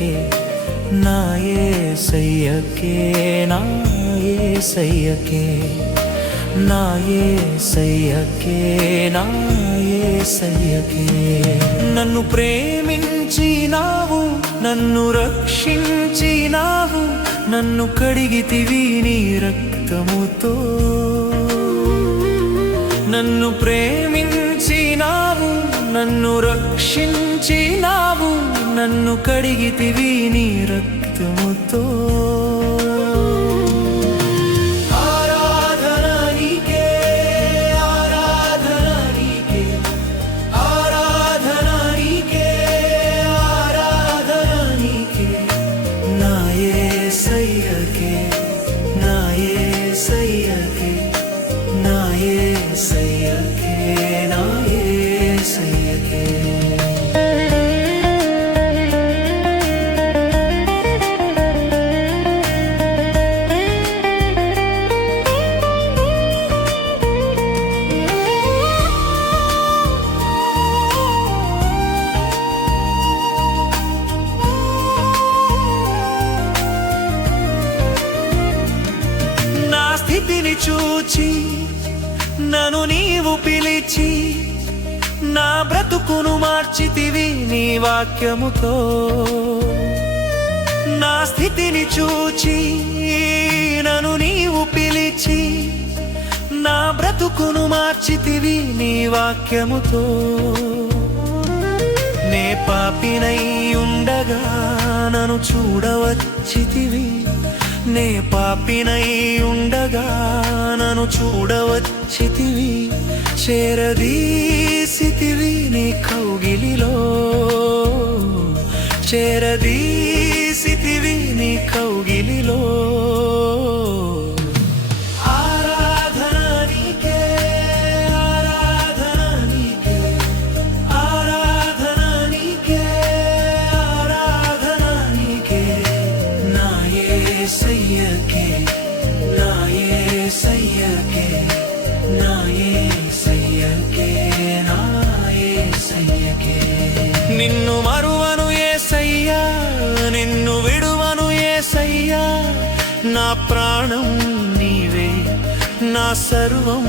యేసయ్యకే నా యేసయ్యకే నా యేసయ్యకే నా యేసయ్యకే నా యేసయ్యకే నన్ను ప్రేమించినావు నన్ను రక్షించినావు నన్ను కడిగితివి నీ రక్తముతో నన్ను ప్రేమించినావు నన్ను రక్షించినావు నన్ను కడిగితివి నీ రక్తముతో స్థితిని చూచి నన్ను నీవు పిలిచి నా బ్రతుకును మార్చితివి నీ వాక్యముతో నా స్థితిని చూచి నన్ను నీవు పిలిచి నా బ్రతుకును మార్చితివి నీ వాక్యముతో నే పాపినై ఉండగా నన్ను చూడవచ్చితివి నే పాపినై ఉండగా నన్ను చూడవచ్చితివి చేరదీసితివి నీ కౌగిలిలో చేరదీసితివి నీ కౌగిలిలో యేసయ్యకే నా యేసయ్యకే నా యేసయ్యకే నా యేసయ్యకే నిన్ను మరువను యేసయ్యా నిన్ను విడువను యేసయ్యా నా ప్రాణం నీవే నా సర్వం